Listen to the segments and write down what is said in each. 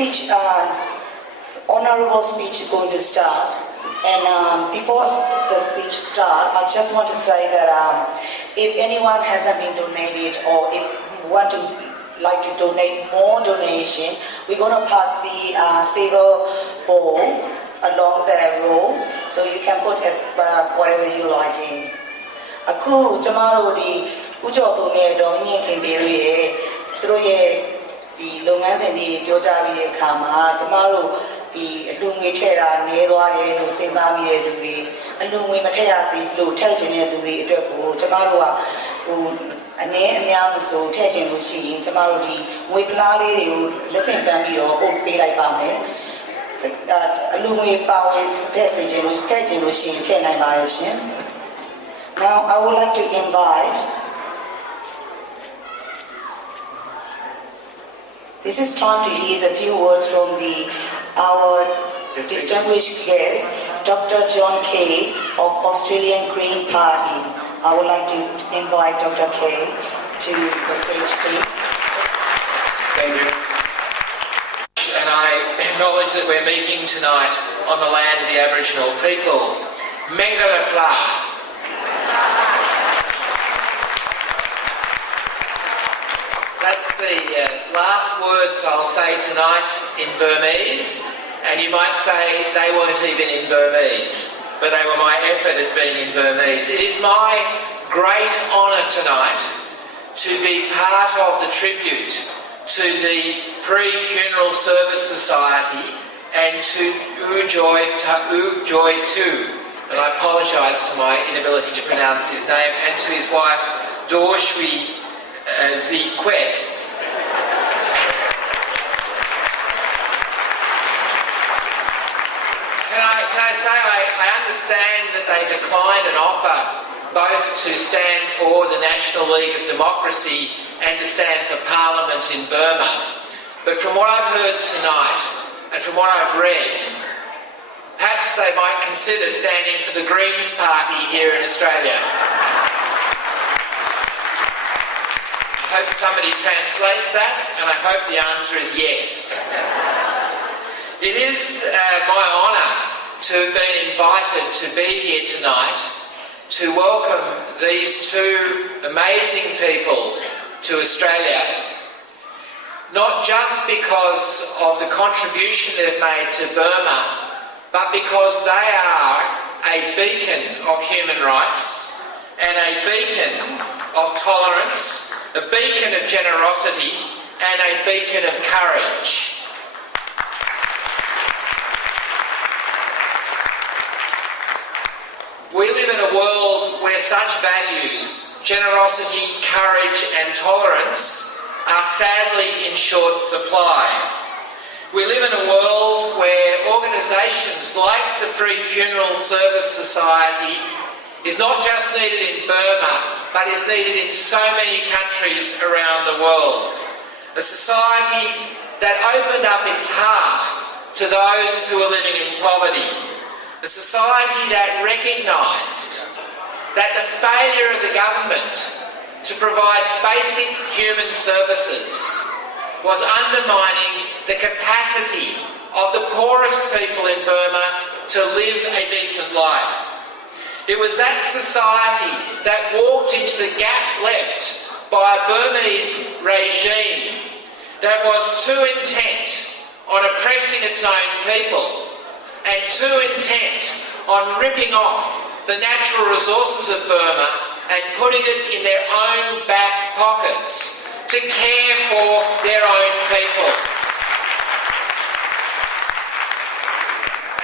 Speech, honorable speech is going to start, and before the speech start, I just want to say that if anyone hasn't been donated or if you want to like to donate more donation, we're going to pass the silver bowl along the rows, so you can put whatever you like in. Aku cuma di ujung tu ni dong ni kembali terus di longan sendiri belajar di kamar cuma di lungi cera ni luar ni lu sensasi ni dulu lungi macam di lu terjadi dulu itu aku cuma ane yang so terjadi lusi cuma di mui pelali lu lesen kami yo pelai pame lungi pau terjadi lusi terjadi malaysia. Now I would like to invite. This is time to hear the few words from our distinguished guest, Dr. John Kay of Australian Green Party. I would like to invite Dr. Kay to the stage, please. Thank you. And I acknowledge that we're meeting tonight on the land of the Aboriginal people. Mengala Pla. That's the last words I'll say tonight in Burmese, and you might say they weren't even in Burmese, but they were my effort at being in Burmese. It is my great honour tonight to be part of the tribute to the Free Funeral Service Society and to U Joy Tu, and I apologise for my inability to pronounce his name, and to his wife Dorshwi Ziquet. Can I say I understand that they declined an offer both to stand for the National League of Democracy and to stand for Parliament in Burma. But from what I've heard tonight and from what I've read, perhaps they might consider standing for the Greens Party here in Australia. I hope somebody translates that, and I hope the answer is yes. It is my honour to have been invited to be here tonight to welcome these two amazing people to Australia, not just because of the contribution they've made to Burma, but because they are a beacon of human rights and a beacon of tolerance, a beacon of generosity and a beacon of courage. We live in a world where such values, generosity, courage and tolerance are sadly in short supply. We live in a world where organisations like the Free Funeral Service Society is not just needed in Burma, but is needed in so many countries around the world. A society that opened up its heart to those who are living in poverty. A society that recognised that the failure of the government to provide basic human services was undermining the capacity of the poorest people in Burma to live a decent life. It was that society that walked into the gap left by a Burmese regime that was too intent on oppressing its own people and too intent on ripping off the natural resources of Burma and putting it in their own back pockets to care for their own people.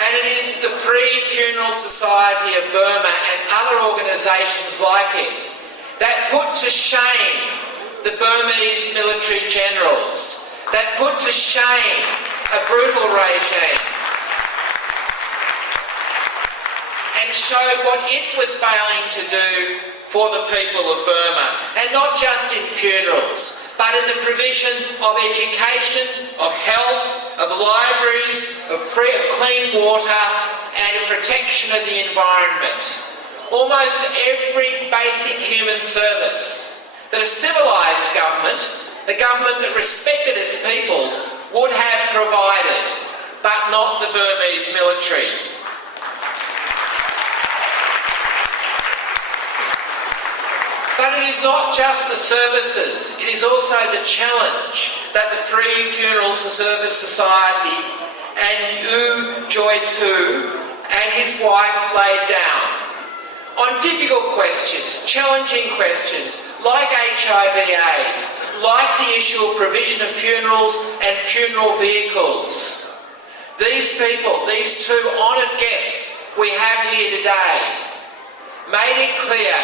And it is the Free Funeral Society of Burma and other organisations like it that put to shame the Burmese military generals, that put to shame a brutal regime, and showed what it was failing to do for the people of Burma, and not just in funerals, but in the provision of education, of health, of libraries, of clean water, and a protection of the environment. Almost every basic human service that a civilised government, a government that respected its people, would have provided, but not the Burmese military. But it is not just the services, it is also the challenge that the Free Funeral Service Society and U Joy Tu and his wife laid down on difficult questions, challenging questions like HIV/AIDS, like the issue of provision of funerals and funeral vehicles. These people, these two honoured guests we have here today, made it clear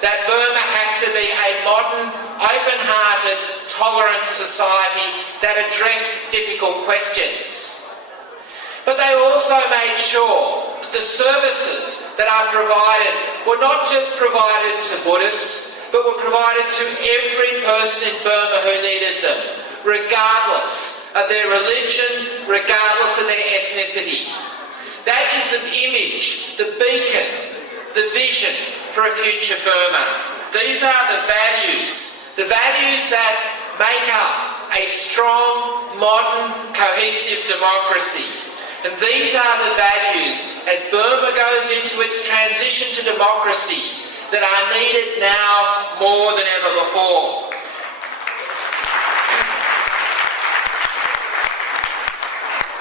that Burma has to be a modern, open-hearted, tolerant society that addressed difficult questions. But they also made sure that the services that are provided were not just provided to Buddhists, but were provided to every person in Burma who needed them, regardless of their religion, regardless of their ethnicity. That is the image, the beacon, the vision for a future Burma. These are the values that make up a strong, modern, cohesive democracy. And these are the values, as Burma goes into its transition to democracy, that are needed now more than ever before.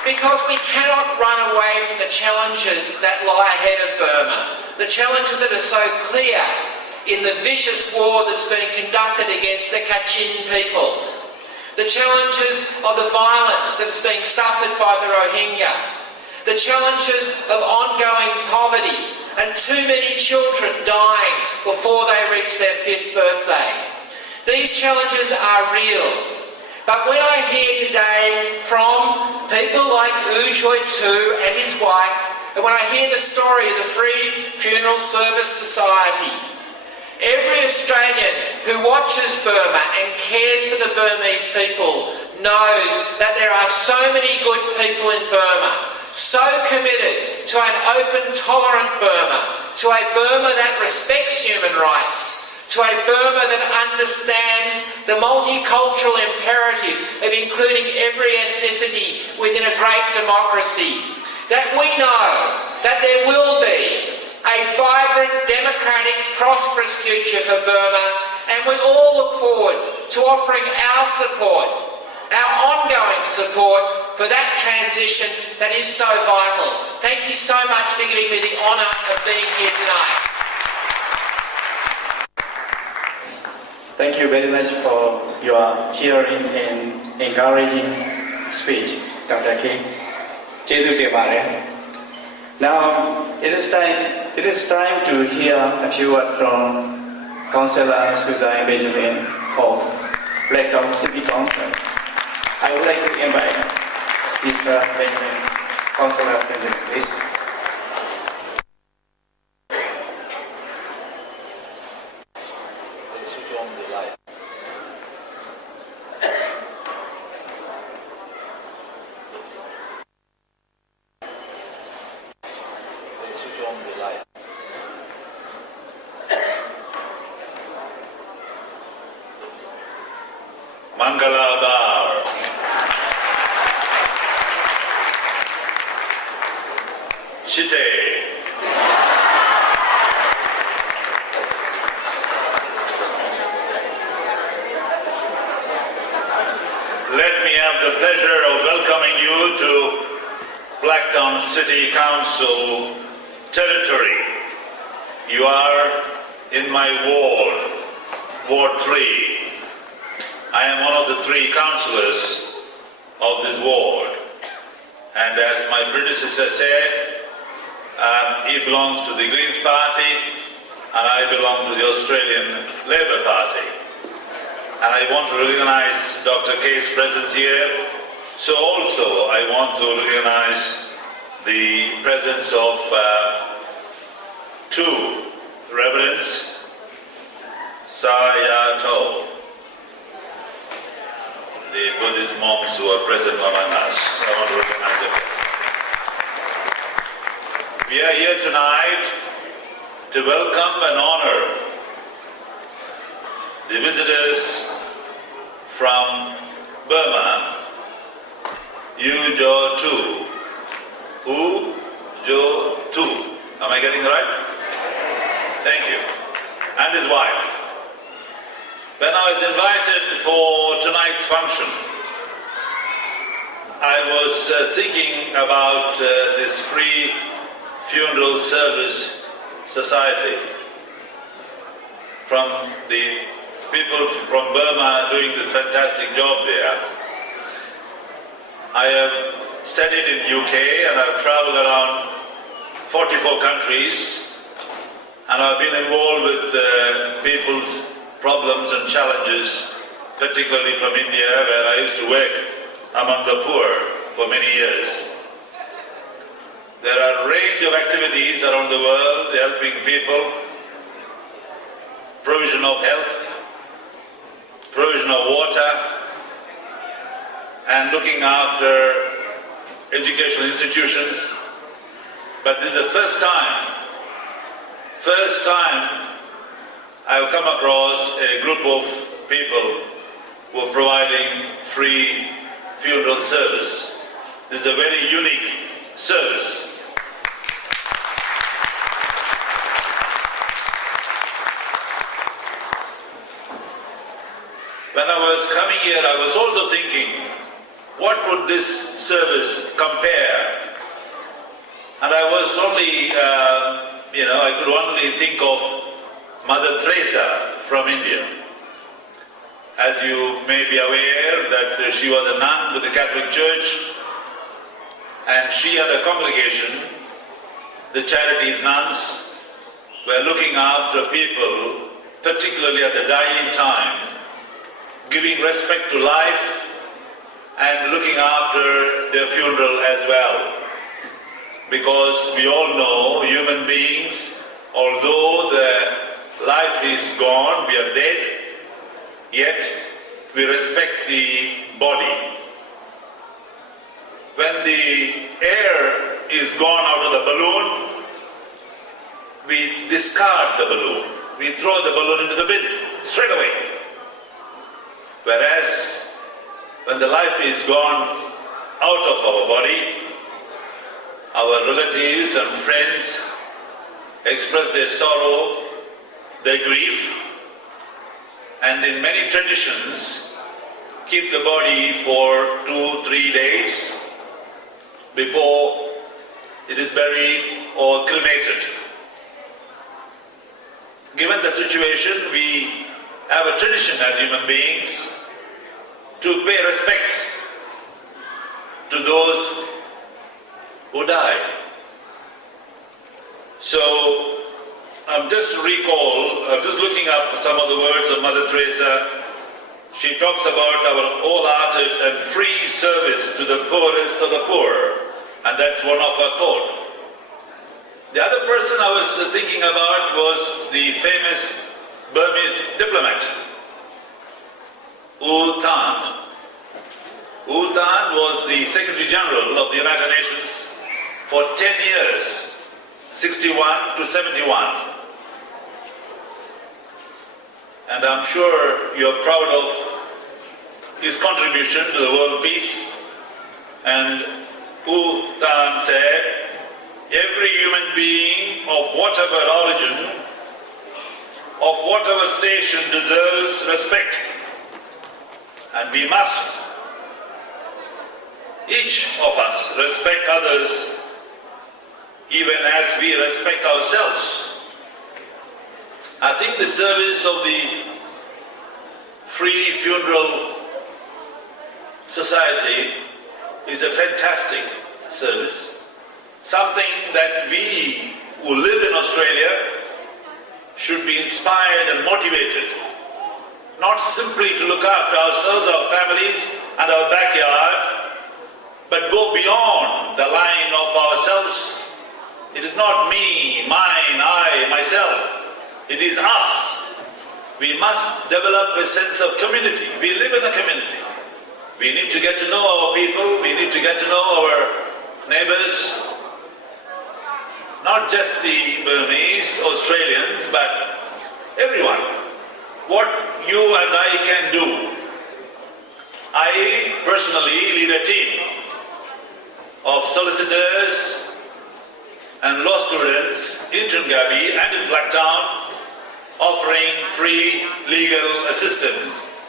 Because we cannot run away from the challenges that lie ahead of Burma, the challenges that are so clear in the vicious war that's being conducted against the Kachin people, the challenges of the violence that's being suffered by the Rohingya, the challenges of ongoing poverty and too many children dying before they reach their 5th birthday. These challenges are real. But when I hear today from people like U Joy Tu and his wife, and when I hear the story of the Free Funeral Service Society, every Australian who watches Burma and cares for the Burmese people knows that there are so many good people in Burma, so committed to an open, tolerant Burma, to a Burma that respects human rights, to a Burma that understands the multicultural imperative of including every ethnicity within a great democracy, that we know that there will be a vibrant, democratic, prosperous future for Burma, and we all look forward to offering our support, our ongoing support for that transition that is so vital. Thank you so much for giving me the honour of being here tonight. Thank you very much for your cheering and encouraging speech, Dr. King. Now it is time to hear a few words from Councillor Suzanne Benjamin of Blacktown City Council. I would like to invite Mr. Benjamin, Councillor Benjamin, please. Mangalabar. Chite. Let me have the pleasure of welcoming you to Blacktown City Council territory. You are in my ward, Ward 3. I am one of the 3 councillors of this ward, and as my predecessor said, he belongs to the Greens Party and I belong to the Australian Labor Party. And I want to recognize Dr. K's presence here, so also I want to recognize the presence of 2 reverends, Sayato, the Buddhist monks who are present among us. I want to recognize them. We are here tonight to welcome and honor the visitors from Burma Ujo Tu. Ujo Tu. Am I getting it right? Thank you. And his wife. When I was invited for tonight's function, I was thinking about this free funeral service society from the people from Burma doing this fantastic job there. I have studied in UK and I've traveled around 44 countries, and I've been involved with people's problems and challenges, particularly from India, where I used to work among the poor for many years. There are a range of activities around the world helping people, provision of health, provision of water, and looking after educational institutions. But this is the first time I've come across a group of people who are providing free funeral service. This is a very unique service. When I was coming here, I was also thinking, what would this service compare? And I was only, I could only think of Mother Teresa from India. As you may be aware that she was a nun with the Catholic Church, and she and her congregation, the Charities nuns, were looking after people, particularly at the dying time, giving respect to life and looking after their funeral as well. Because we all know, human beings, although the life is gone, we are dead, yet we respect the body. When the air is gone out of the balloon, we discard the balloon. We throw the balloon into the bin straight away. Whereas when the life is gone out of our body, our relatives and friends express their sorrow, their grief, and in many traditions keep the body for 2-3 days before it is buried or cremated. Given the situation, we have a tradition as human beings to pay respects to those who die. So I'm just looking up some of the words of Mother Teresa. She talks about our wholehearted and free service to the poorest of the poor, and that's one of her quotes. The other person I was thinking about was the famous Burmese diplomat, U Thant. U Thant was the Secretary General of the United Nations for 10 years, 61 to 71. And I'm sure you're proud of his contribution to the world peace. And U Thant said, every human being of whatever origin, of whatever station deserves respect. And we must, each of us, respect others even as we respect ourselves. I think the service of the Free Funeral Society is a fantastic service. Something that we who live in Australia should be inspired and motivated, not simply to look after ourselves, our families and our backyard, but go beyond the line of ourselves. It is not me, mine, I, myself. It is us. We must develop a sense of community. We live in a community. We need to get to know our people. We need to get to know our neighbors. Not just the Burmese, Australians, but everyone. What you and I can do. I personally lead a team of solicitors and law students in Tungabi and in Blacktown offering free legal assistance,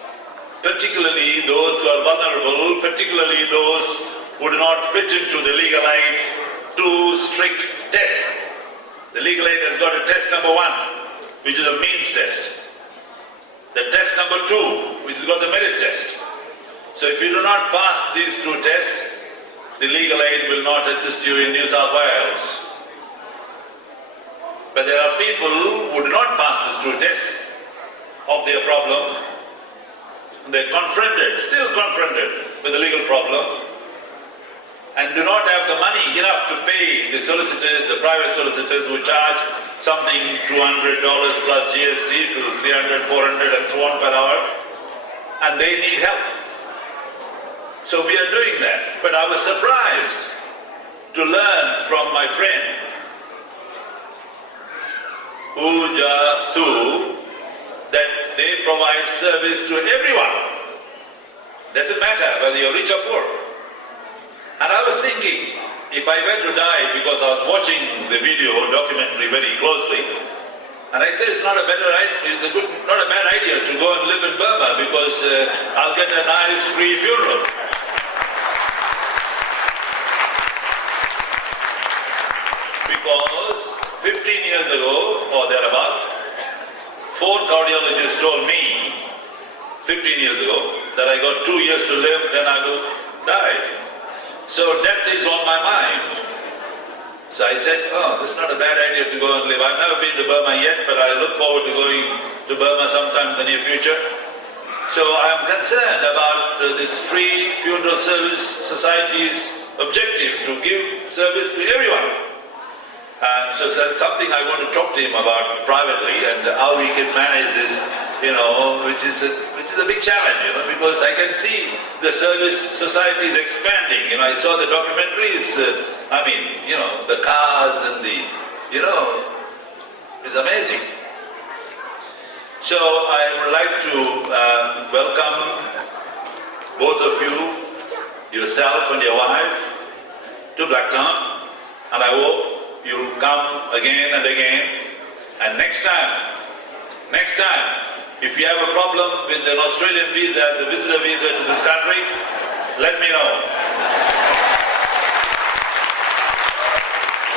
particularly those who are vulnerable, particularly those who do not fit into the legal aid's two strict test. The legal aid has got a test number 1, which is a means test. The test number 2, which has got the merit test. So if you do not pass these two tests, the legal aid will not assist you in New South Wales. But there are people who do not pass these two tests of their problem. They're still confronted with the legal problem, and do not have the money enough to pay the solicitors, the private solicitors who charge something $200 plus GST to $300, $400 and so on per hour, and they need help. So we are doing that. But I was surprised to learn from my friend Uja Tu that they provide service to everyone. Doesn't matter whether you're rich or poor. And I was thinking, if I were to die, because I was watching the video documentary very closely, and I thought it's not a bad idea to go and live in Burma, because I'll get a nice free funeral. Because 15 years ago, or thereabout, 4 cardiologists told me 15 years ago that I got 2 years to live, then I will die. So death is on my mind. So I said, this is not a bad idea to go and live. I've never been to Burma yet, but I look forward to going to Burma sometime in the near future. So I am concerned about this Free Funeral Service Society's objective to give service to everyone. And so that's something I want to talk to him about privately, and how we can manage this, which is a big challenge, because I can see the service society is expanding. I saw the documentary. It's, the cars and it's amazing. So I would like to welcome both of you, yourself and your wife, to Blacktown, and I hope you'll come again and again. And next time, if you have a problem with an Australian visa as a visitor visa to this country, let me know.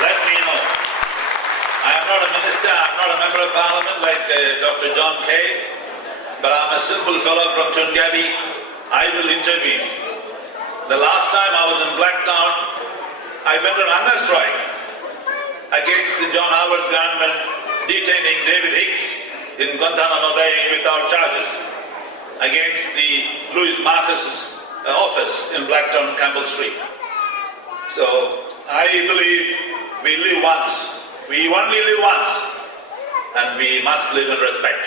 Let me know. I am not a minister, I am not a member of parliament like Dr. John Kay, but I am a simple fellow from Tungabi. I will intervene. The last time I was in Blacktown, I went on hunger strike against the John Howard's government detaining David Hicks in Guantanamo Bay without charges, against the Louis Marcus's office in Blacktown, Campbell Street. So I believe we live once. We only live once, and we must live in respect.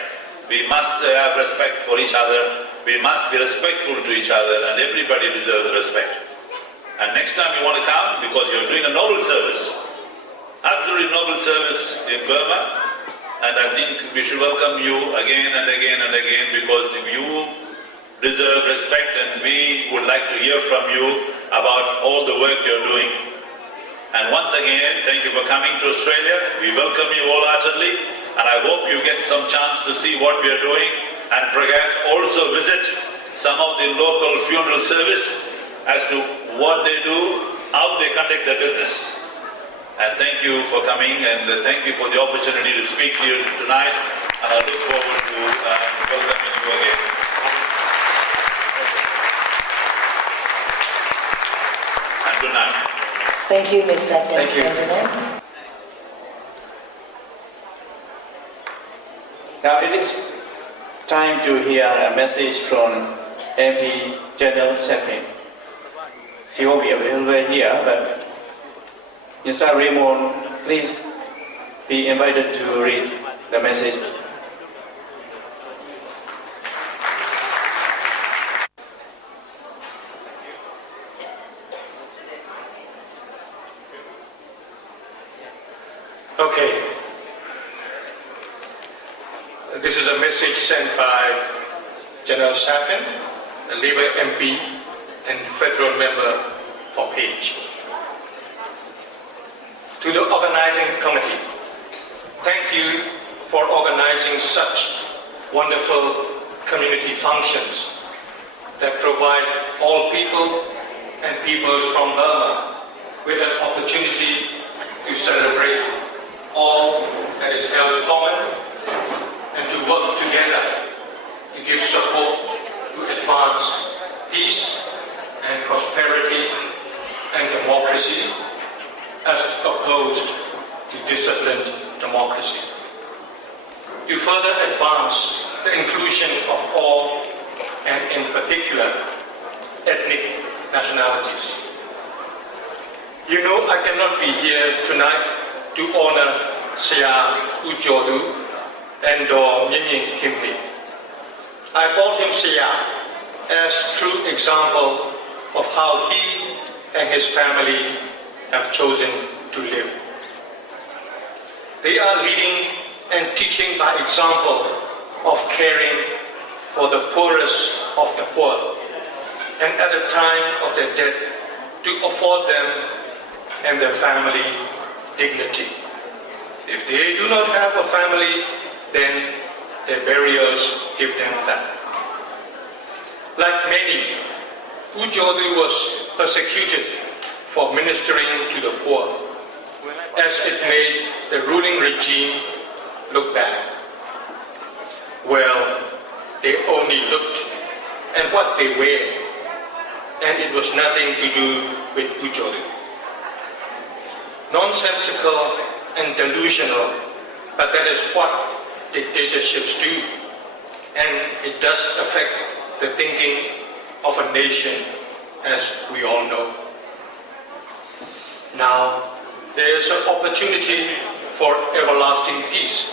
We must have respect for each other. We must be respectful to each other, and everybody deserves respect. And next time you want to come, because you're doing a noble service, absolutely noble service in Burma, and I think we should welcome you again and again and again, because you deserve respect, and we would like to hear from you about all the work you're doing. And once again, thank you for coming to Australia. We welcome you wholeheartedly, and I hope you get some chance to see what we are doing, and perhaps also visit some of the local funeral service as to what they do, how they conduct their business. And thank you for coming, and thank you for the opportunity to speak to you tonight, and I look forward to welcoming you again. And good night. Thank you, Mr. Thank you. Benjamin. Now it is time to hear a message from MP General Safin. She won't be available here, but Mr. Raymond, please be invited to read the message. Okay. This is a message sent by General Safin, a Labour MP and federal member for Page. To the organizing committee, thank you for organizing such wonderful community functions that provide all people and peoples from Burma with an opportunity to celebrate all that is held common and to work together to give support to advance peace and prosperity and democracy as opposed to disciplined democracy. To further advance the inclusion of all, and in particular, ethnic nationalities. You know I cannot be here tonight to honor Saya U Jodu and Daw Nyingnying Kimpi. I call him Saya as true example of how he and his family have chosen to live. They are leading and teaching by example of caring for the poorest of the poor, and at the time of their death to afford them and their family dignity. If they do not have a family, then their burials give them that. Like many, U Jodu was persecuted for ministering to the poor, as it made the ruling regime look bad. Well, they only looked at what they wear, and it was nothing to do with U Jodu. Nonsensical and delusional, but that is what dictatorships do, and it does affect the thinking of a nation, as we all know. Now, there is an opportunity for everlasting peace,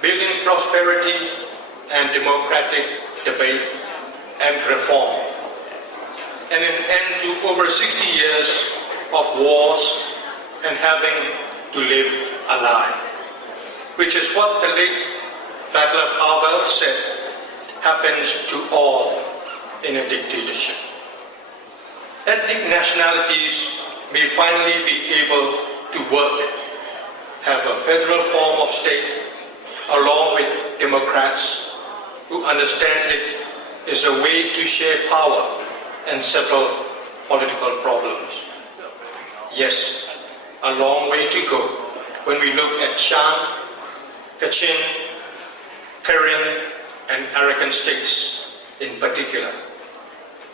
building prosperity and democratic debate and reform, and an end to over 60 years of wars and having to live a lie, which is what the late Václav Havel said happens to all in a dictatorship. Ethnic nationalities may finally be able to work, have a federal form of state, along with democrats who understand it is a way to share power and settle political problems. Yes, a long way to go when we look at Shan, Kachin, Karen, and Arakan states in particular,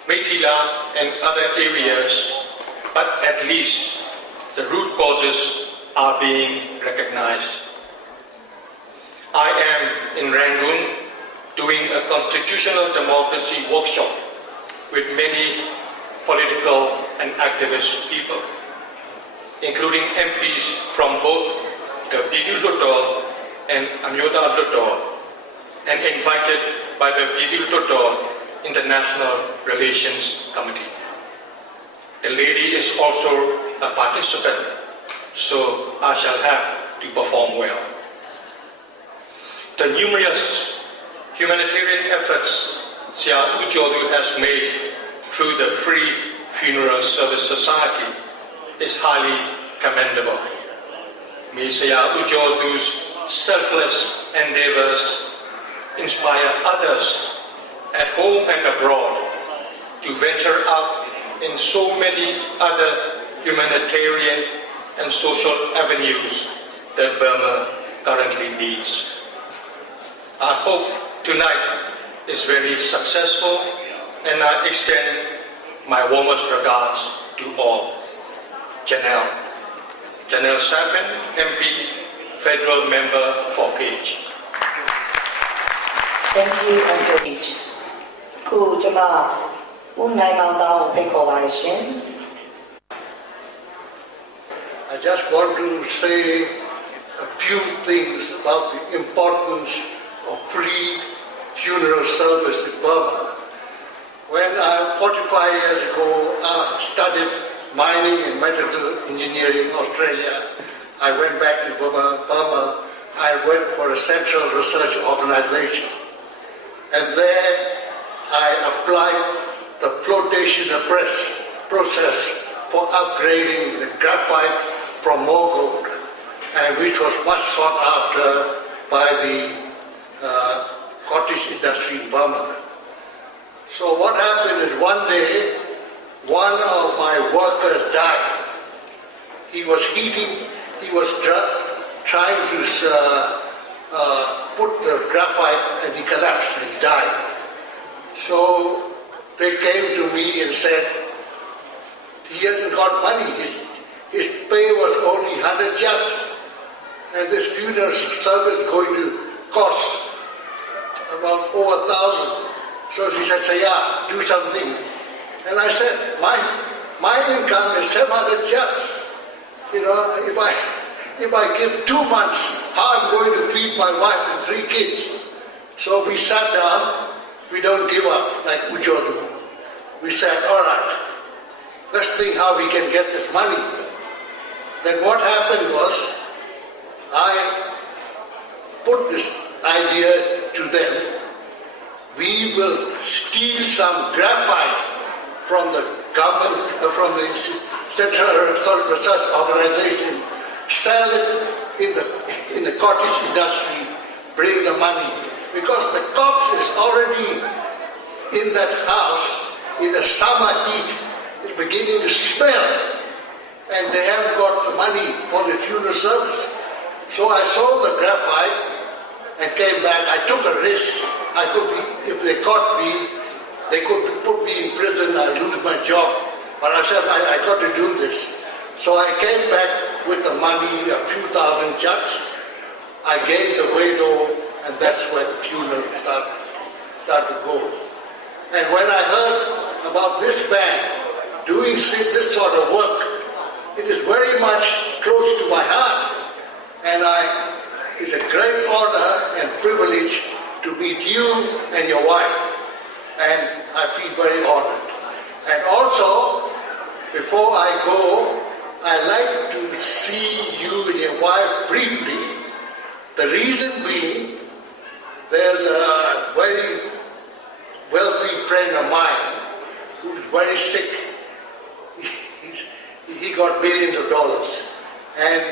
Meitila and other areas, but at least the root causes are being recognized. I am in Rangoon doing a constitutional democracy workshop with many political and activist people, including MPs from both the Bidul Hluttaw and Amyota Hluttaw, and invited by the Bidul Hluttaw International Relations Committee. The lady is also a participant, so I shall have to perform well. The numerous humanitarian efforts Sia U Jodu has made through the Free Funeral Service Society is highly commendable. May Sia U Jodu's selfless endeavors inspire others at home and abroad to venture out in so many other humanitarian and social avenues that Burma currently needs. I hope tonight is very successful, and I extend my warmest regards to all. Janelle Safin, MP, Federal Member for Page. Thank you, Uncle H. ခုကျွန်မဦးနိုင်မောင်သားကိုဖိတ်ခေါ်ပါတယ်ရှင် I just want to say a few things about the importance of free funeral service in Burma. When 45 years ago I studied mining and medical engineering in Australia, I went back to Burma. I worked for a central research organization, and there I applied the flotation press process for upgrading the graphite from Mogul, and which was much sought after by the cottage industry in Burma. So what happened is one day, one of my workers died. He was trying to put the graphite and he collapsed and he died. So they came to me and said, he hasn't got money. His pay was only 100 kyats. And this funeral service is going to cost about over 1,000. So she said, yeah, do something. And I said, my income is 700 kyats. You know, if I give 2 months, how I'm going to feed my wife and 3 kids? So we sat down, we don't give up like Ujjwal do. We said, all right, let's think how we can get this money. Then what happened was, I put this idea to them. We will steal some graphite from the government, from the Central Research Organization, sell it in the cottage industry, bring the money. Because the corpse is already in that house, in the summer heat, it's beginning to smell, and they haven't got money for the funeral service. So I sold the graphite and came back. I took a risk. If they caught me, they could put me in prison, I'd lose my job. But I said, I got to do this. So I came back with the money, a few thousand kyats. I gave the widow, and that's where the funeral started to go. And when I heard about this band doing this sort of work, it is very much close to my heart. And it's a great honor and privilege to meet you and your wife. And I feel very honored. And also, before I go, I'd like to see you and your wife briefly. The reason being, there's a very wealthy friend of mine who's very sick. He got billions of dollars. And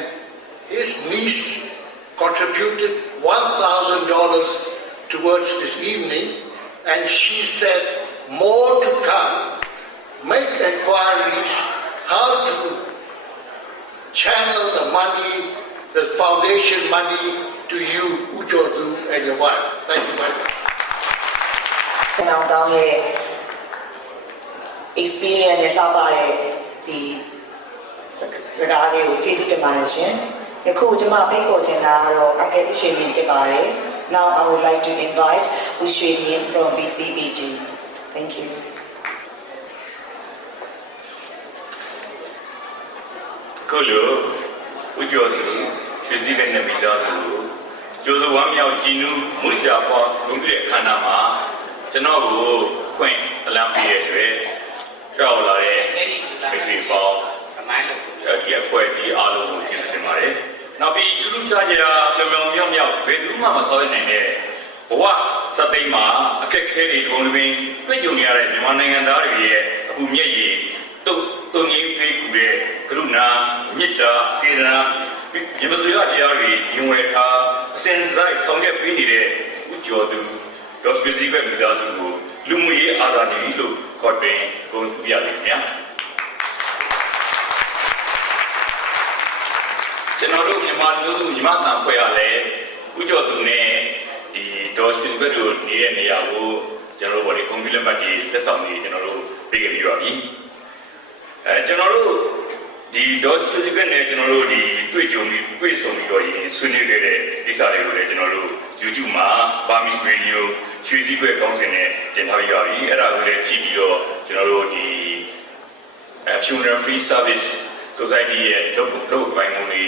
his niece contributed $1,000 towards this evening, and she said more to come. Make inquiries how to channel the money, the foundation money to you, Ujjwal Du, and your wife. Thank you very much. ကျွန်တော်တောင်းရဲ့ experience နဲ့လှပတဲ့ဒီစကားလေးကိုကျေးဇူးတင်ပါတယ်ရှင်။ယခုကျွန်မဖိတ်ခေါ်ချင်တာကတော့အကယ်ဦးရွှေမြင့်ဖြစ်ပါတယ်။ Now I would like to invite ဦးရွှေမြင့် from BCBG. Thank you. ခုလိုဦးကျော်သူရွှေစည်းကနဲ့မိသားစုကိုကျိုးစုဝမ်းမြောက်ကြည်နူးမွေးကြပွားဂုဏ်ပြုတဲ့ခန္ဓာမှာကျွန်တော်ကိုခွင့်အလံပေးရတဲ့ကြောက်လာတဲ့မိတ်ဆွေပေါင်းဒီအဖွဲ့အစည်းအားလုံးကိုကျေးဇူးတင်ပါတယ်။နောက်ပြီးထူးထူးခြားခြားပြောင်မြောက်ဘယ်သူမှမစောရနိုင်တဲ့ဘဝစသိမ်းမှာအခက်ခဲတွေဒီကုန်းတွင်တွေ့ကြုံနေရတဲ့မြန်မာနိုင်ငံသားတွေရဲ့အပူမျက်ရည်တုံငင်းပေးကူတဲ့ကရုဏာမေတ္တာစေတနာဒီမစိုးရတရားတွေရင်ဝယ်ထားအစဉ်စိုက်ဆောင်ရွက်ပေးနေတဲ့ဦးကျော်သူဒေါ်ရွှေစည်းကမိသားစုကိုလူမှုရေးအာဇာနည်လို့ခေါ်တဲ့ဂုဏ်ပြုရပါခင်ဗျာကျွန်တော်တို့မြန်မာမျိုးစုမြန်မာတန်ဖွဲ့ရလဲဦးကျော်သူနဲ့ဒီဒေါ်ရွှေစည်းကတို့နေတဲ့နေရာကိုကျွန်တော်တို့ဗောလေကွန်ပျူတာပတ်တွေလက်ဆောင်တွေကျွန်တော်တို့ပေးခဲ့ပြီးပါပြီကျွန်တော်တို့ဒီဒေါ်ရွှေစည်းကနဲ့ကျွန်တော်တို့ဒီတွေ့ဆုံပြီးတော့ရင်ဆွေးနွေးခဲ့တဲ့ကိစ္စတွေကိုလည်းကျွန်တော်တို့ YouTube မှာ Burmese Radio ရွှေစည်းကကောင်းစဉ်နဲ့တင်ထားရပြီအဲ့ဒါကိုလည်းကြည့်ပြီးတော့ကျွန်တော်တို့ဒီ Funeral Free Service Society ရဲ့လုပ်ပိုင်းမှုတွေ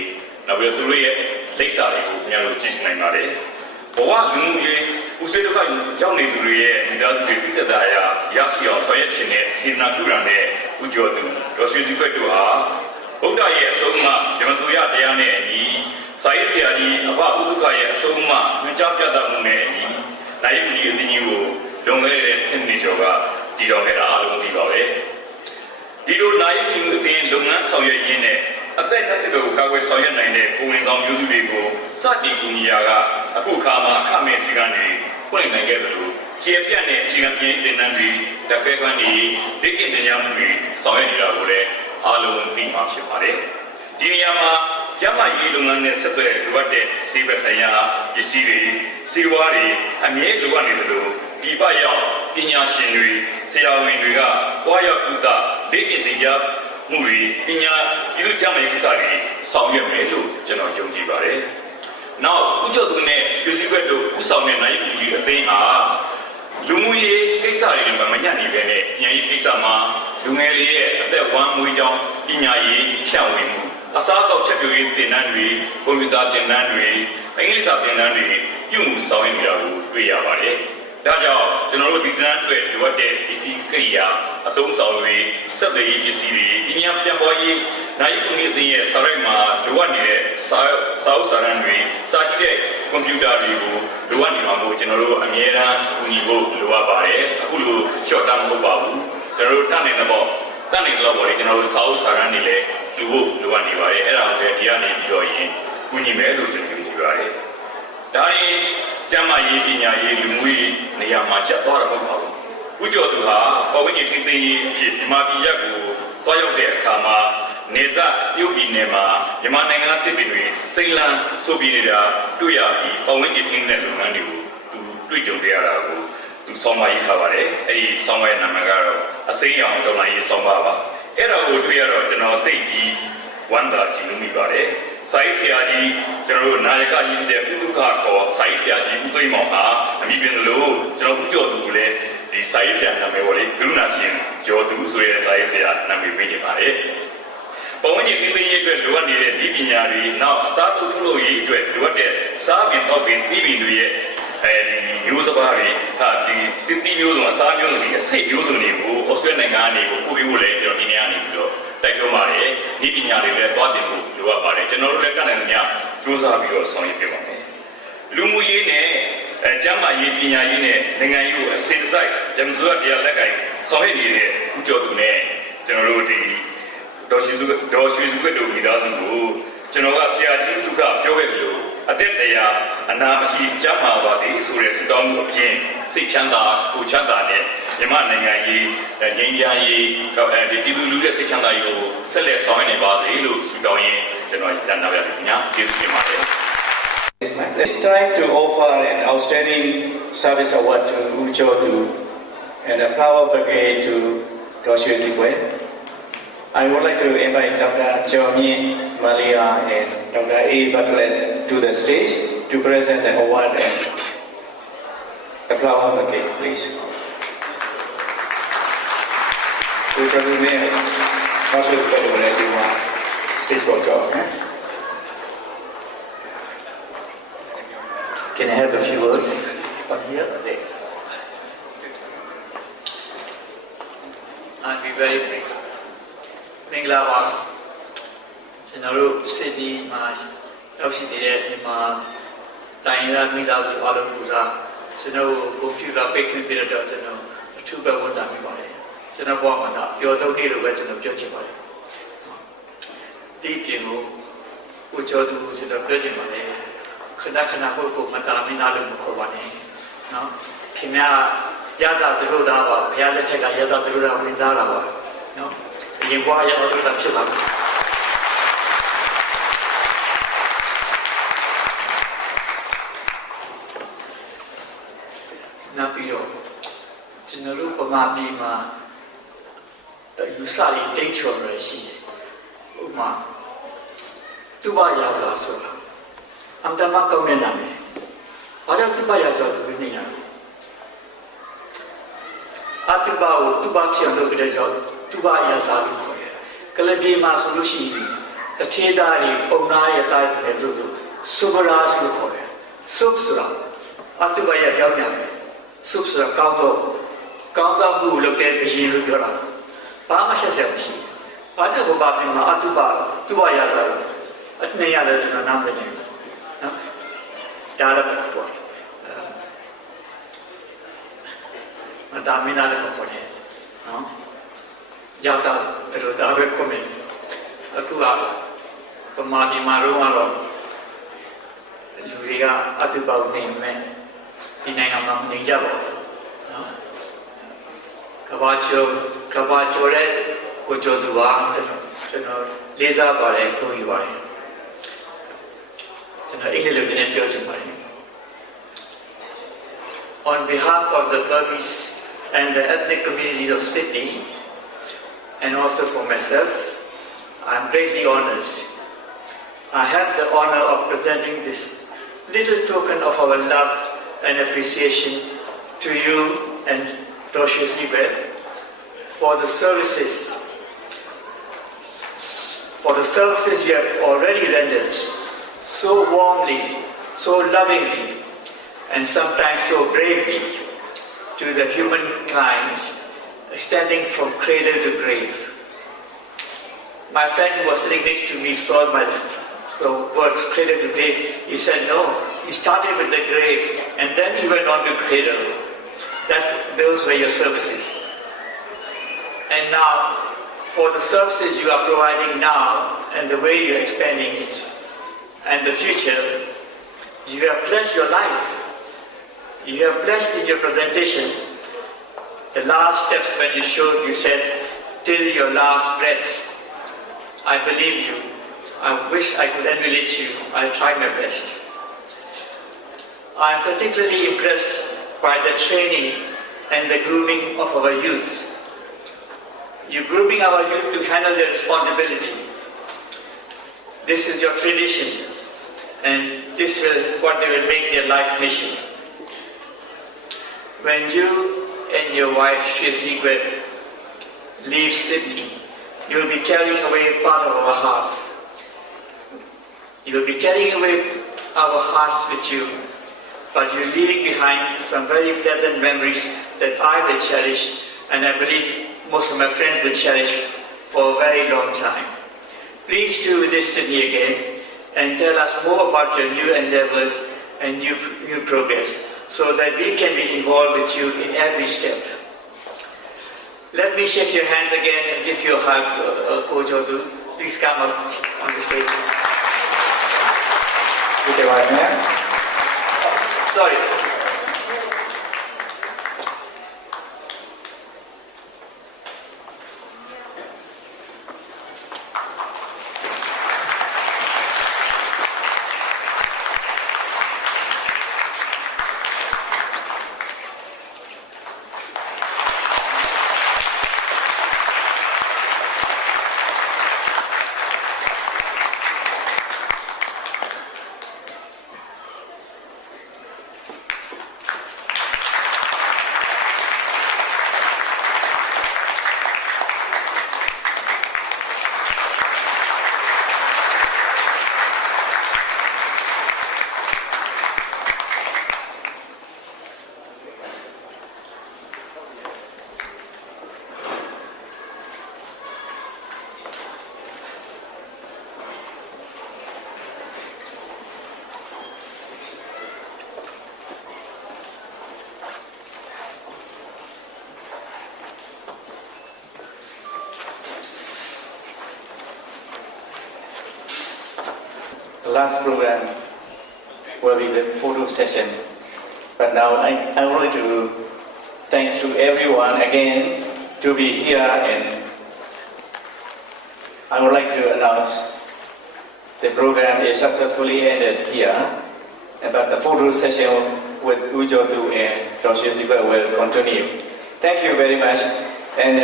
နောက်ပြီးတော့သူတို့ရဲ့လိပ်စာတွေကိုခင်ဗျားတို့ကြည့်နိုင်ပါတယ်ဘဝလူမှုရေးဦးစိတ်ဒုက္ခရောက်နေသူတွေရဲ့မိသားစုတွေစိတ်သက်သာရာရရှိအောင်ဆောင်ရွက်ခြင်းနဲ့စေတနာပြုတာနဲ့ဦးကျော်သူဒေါ်ရွှေစည်းကတို့ဟာဗုဒ္ဓရဲ့အဆုံးအမဓမ္မဆိုရတရားနဲ့အညီစာရေးဆရာကြီးအဘဥဒ္ဒခရဲ့အဆုံးအမညွှန်ကြားပြသမှုနဲ့အညီနိုင်ဦးကြီးအတင်းကြီးကိုလွန်ခဲ့တဲ့10နှစ်ကျော်ကတည်တော်ခဲ့တာအားလုံးသိပါပဲဒီလိုနိုင်ဦးကြီးအတင်းလုပ်ငန်းဆောင်ရွက်ရင်းနဲ့ အသက်နဲ့တကယ်ကိုကာကွယ်ဆောင်ရွက်နိုင်တဲ့ကိုဝင်ဆောင်မျိုးသူတွေကိုစတင်ကူညီရာကအခုအခါမှာအခမဲ့စီကနေဖွင့်နိုင်ခဲ့တယ်လို့ခြေပြတ်တဲ့အခြေခံပြင်းတင်တန်းတွေတခဲကန်းတွေဒေကိတင်များမှုတွေဆောင်ရွက်နေတာကိုလည်းအားလုံးသိမှဖြစ်ပါတယ်ဒီနေရာမှာကျမကြီးလုပ်ငန်းနဲ့ဆက်သွယ်လိုအပ်တဲ့စီးပွားဆိုင်ရာပစ္စည်းတွေစီးပွားတွေအမြဲလိုအပ်နေတယ်လို့ဒီပရောက်ပညာရှင်တွေဆရာဝန်တွေကတွားရောက်ကုသဒေကိတင်ကြားမှုတွေပညာဤသို့ကျမကြီးကိစ္စတွေဆောင်ရွက်မယ်လို့ကျွန်တော်ယုံကြည်ပါတယ်နောက်ဥကြုံသူနဲ့ရွှေစည်းကွက်တို့ဥဆောင်တဲ့နိုင်ကူကြီးအသိန်းဟာလူမှုရေးကိစ္စတွေမှာမညံ့နေပဲနဲ့ဉာဏ်ရေးကိစ္စမှာလူငယ်တွေရဲ့အသက်ဝမ်းမွေးကြောင်းပညာရေးဖြန့်ဝေမှုအစားအသောက်ချက်ပြုရေးသင်တန်းတွေကွန်ပျူတာသင်တန်းတွေအင်္ဂလိပ်စာသင်တန်းတွေပြုမှုဆောင်ရွက်နေတာကိုတွေ့ရပါတယ်ဒါကြောင့်ကျွန်တော်တို့ဒီသင်တန်းတွေလိုအပ်တဲ့ပစ္စည်းကိရိယာအသုံးဆောင်တွေစက်တွေပစ္စည်းတွေပညာပြန်ပေါ်ရေးနိုင်ကူအသင်းရဲ့စာရိုက်မှာလိုအပ်နေတဲ့စာအုပ်စာတမ်းတွေစာကြည့်တဲ့ကွန်ပျူတာတွေကိုလိုအပ်နေမှာမို့ကျွန်တော်တို့အမြဲတမ်းကူညီဖို့လိုအပ်ပါတယ်အခုလို short term မဟုတ်ပါဘူးကျွန်တော်တို့တတ်နိုင်တဲ့ပေါ့တတ်နိုင်တဲ့ပေါ့လေကျွန်တော်တို့စာအုပ်စာတမ်းတွေလည်းလူဖို့လိုအပ်နေပါတယ်အဲ့ဒါကိုလည်းဒီကနေပြီးတော့ရင်ကူညီမယ်လို့ကျွန်တော်ယုံကြည်ပါတယ်ဒါရင်ကျမ်းမာရေးပညာရေးလူမှုရေးနေရာမှာချက်သွားတာမဟုတ်ပါဘူးဥကျော်သူဟာပေါ်ဝင်ထိသိရေးဖြစ်မြန်မာပြည်ရပ်ကိုတွားရောက်တဲ့အခါမှာနေဇပြုတ်ပြည်နယ်မှာမြန်မာနိုင်ငံပြည်ပင်တွေစိတ်လန်းစိုးပြေးနေတာတွေ့ရပြီးပေါ်ဝင်ထိသိတဲ့လုပ်ငန်းတွေကိုသူတွေ့ကြုံခဲ့ရတာကိုသူဆောင်းပါးရေးထားပါတယ်အဲ့ဒီဆောင်းပါးရဲ့နာမည်ကတော့အစိမ်းရောင်ဒေါ်လာရေးဆောင်းပါးပါအဲ့ဒါကိုတွေ့ရတော့ကျွန်တော်သိပြီးဝမ်းသာကြည်နူးမိပါတယ်စာရေးဆရာကြီးကျွန်တော်တို့နာယကကြီးတဲ့ဥဒုက္ခခေါ်စာရေးဆရာကြီးဦးသိမ်းမောင်ဟာအမိပင်လို့ကျွန်တော်ဥကျော်သူကိုလည်းဒီစာရေးဆရာနာမည်ပေါ်လေကရုဏာရှင်ကျော်သူဆိုတဲ့စာရေးဆရာနာမည်ပေးချင်ပါတယ်။ပုံမှန်ထိသိရေးအတွက်လိုအပ်နေတဲ့ဒီပညာတွေနောက်အစားထုတ်ထုတ်လို့ရေးအတွက်လိုအပ်တဲ့စားပင်တော့ပင်ပြီးပင်တွေရဲ့ဒီမျိုးစပါးတွေဟာဒီတိမျိုးစုံအစားမျိုးစုံဒီအစိတ်မျိုးစုံတွေကိုဩစတြေးလျနိုင်ငံကနေပို့ပြီးဖို့လည်းကျွန်တော်ဒီနေ့ကနေပြီးတော့တိုက်တွန်းပါတယ်ဒီပညာတွေလည်းတွားတင်ဖို့လိုအပ်ပါတယ်ကျွန်တော်တို့လည်းတတ်နိုင်သမျှစူးစမ်းပြီးတော့ဆောင်ရွက်ပြပါမယ်လူမှုရေးနဲ့ကျန်းမာရေးပညာရေးနဲ့နိုင်ငံရေးကိုအစဉ်တစိုက်ဂျမ်ဇူရတရားလက်ကင်ဆောင်ရွက်နေတဲ့ဦးကျော်သူနဲ့ကျွန်တော်တို့ဒီဒေါ်ရွှေစုခွတ်တို့မိသားစုကိုကျွန်တော်ကဆရာကြီးဒုက္ခပြောခဲ့တယ်လို့အသက်တရားအနာမရှိကျမ်းမာပါစေဆိုတဲ့ဆုတောင်းမှုအပြင်စိတ်ချမ်းသာကိုချမ်းသာနဲ့မြန်မာနိုင်ငံရေးငြိမ်းချမ်းရေးဒီပြည်သူလူထုရဲ့စိတ်ချမ်းသာရေးကိုဆက်လက်ဆောင်ရွက်နေပါစေလို့ဆုတောင်းရင်းကျွန်တော်ရန်နာပြတယ်ခင်ဗျာကျေးဇူးတင်ပါတယ် It's time to offer an outstanding service award to Uchodu and a flower bouquet to Doshwe Zikwe. I would like to invite Dr. Jomi Malia and Dr. A. Butler to the stage to present the award and the flower bouquet, please. Uchodu ne Doshwe Zikwe to the stage for job. Can I have a few words on here? I'll be very brief. မင်္ဂလာပါကျွန်တော်တို့စစ်ဒီမှာရောက်ရှိနေတဲ့ဒီမှာတိုင်းရင်းမိသားစုအားလုံးကိုစားကျွန်တော်ကွန်ပျူတာပိတ်ခွင့်ပြတော့ကျွန်တော်အထူးပဲဝန်တာမိပါတယ်ကျွန်တော်ဘဝမှာပျော်ဆုံးနေ့လိုပဲကျွန်တော်ပြောချင်ပါတယ်ဒီပြင်ကိုကျော်သူကျွန်တော်ပြောချင်ပါတယ်ခဏခဏပုဂ္ဂိုလ်မတာမင်းသားလို့မခေါ်ပါနဲ့နော်ခင်ဗျာရတာသူတို့သားပါဘုရားလက်ထက်ကရတာသူတို့သားဝင်စားလာပါနော်အရင်ဘဝရတာသူတို့သားဖြစ်ပါဘူးနောက်ပြီးတော့ကျွန်တော်တို့ပမာပြည်မှာယူဆရတိတ်ချော်ရရှိတယ်ဥပမာသူဘရာဇာဆိုတာအမ်တမကောင်းတဲ့နာမည်ဘာကြောင့်သူဘရာဇာသူနေတာအတုဘကိုသူဘဖြစ်လို့ကြတဲ့ကြောင့်သူဘရာဇာလို့ခေါ်တယ်ကလပြေမှာဆိုလို့ရှိရင်တထေးသားတွေပုံနာရဲ့တိုင်းတွေသူတို့စုဘရာဇလို့ခေါ်တယ်စုဘဆိုတာအတုဘရဲ့ပြောင်းပြန်တယ်စုဘဆိုတာကောင်းတော့ဘူးလို့တဲ့ဘရင်လို့ပြောတာဘာမှဆက်ဆက်မရှိဘာကြောင့်ဘာဖြစ်မှာအတုဘသူဘရာဇာလို့အနှဲ့ရတယ်ကျွန်တော်နားမလည်ဘူးနော်ဒါလည်းပေါ့မတာမင်းသားလည်းမခေါ်နဲ့နော်ရောက်တော့သူတို့ဒါပဲခွင့်မယ်အခုက ပမာဒီမာတော့ကတော့လူတွေကအတူပေါင်းနေမယ်ဒီနိုင်ငံမှာနေကြပါဘူးနော်ကဘာကျော်တဲ့ကိုကျော်သူပါကျွန်တော်လေးစားပါတယ်ကိုယူပါတယ်ကျွန်တော်အဲ့ဒီလိုနဲ့ပြောချင်ပါတယ် On behalf of the Burmese and the ethnic community of Sydney and also for myself, I am greatly honored. I have the honor of presenting this little token of our love and appreciation to you and Dosius Libre for the services you have already rendered so warmly, so lovingly, and sometimes so bravely to the humankind, extending from cradle to grave. My friend who was sitting next to me saw my words cradle to grave. He said, no, he started with the grave and then he went on to cradle. Those were your services. And now, for the services you are providing now and the way you are expanding it and the future, you have pledged your life. You have pledged in your presentation the last steps when you showed, you said, till your last breath. I believe you. I wish I could emulate you. I'll try my best. I am particularly impressed by the training and the grooming of our youth. You're grooming our youth to handle their responsibility. This is your tradition, and this will what they will make their life mission. When you and your wife, Shizigwe, leave Sydney, you will be carrying away part of our hearts. You will be carrying away our hearts with you, but you're leaving behind some very pleasant memories that I will cherish, and I believe most of my friends will cherish for a very long time. Please do visit Sydney again and tell us more about your new endeavors and new progress, so that we can be involved with you in every step. Let me shake your hands again and give you a hug, Coach Odu. Please come up on the stage. Sorry. The last program will be the photo session. But now I would like to thanks to everyone again to be here, and I would like to announce the program is successfully ended here, but the photo session with Ujotu and Dosius Libre will continue. Thank you very much, and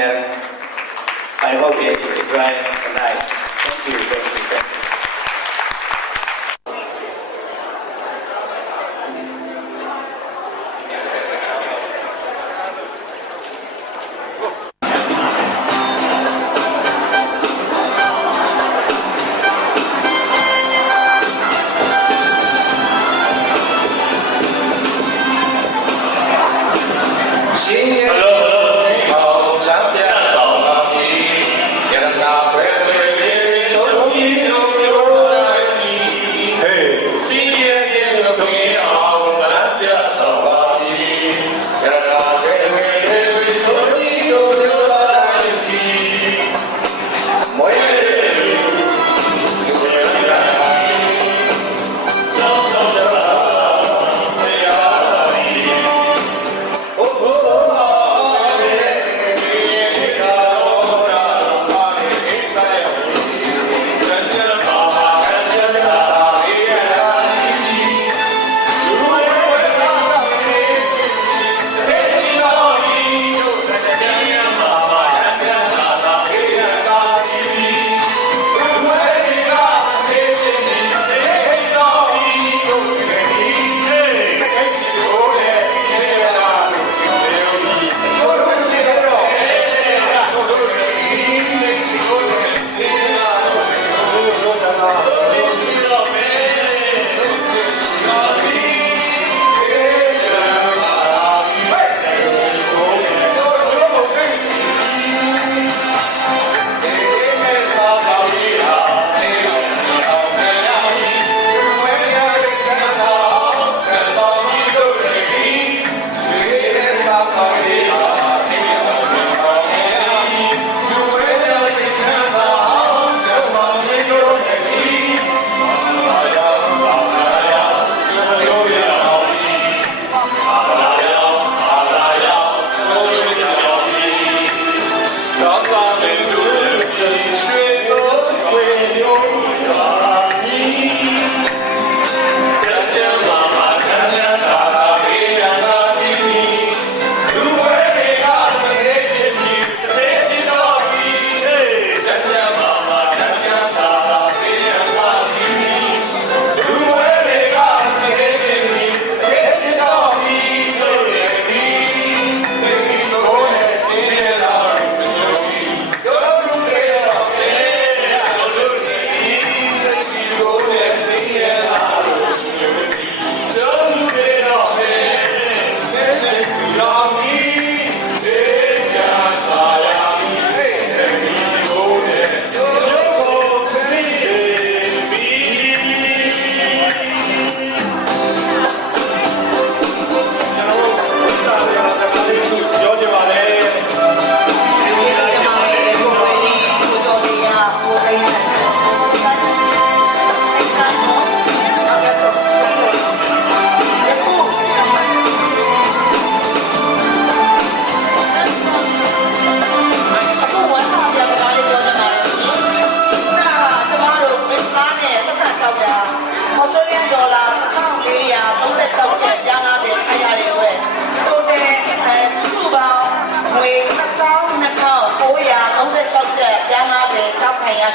I hope it is a bright night. Thank you, thank you, thank you. Hello.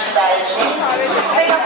ရှိပါတယ်ရှင်စိတ်က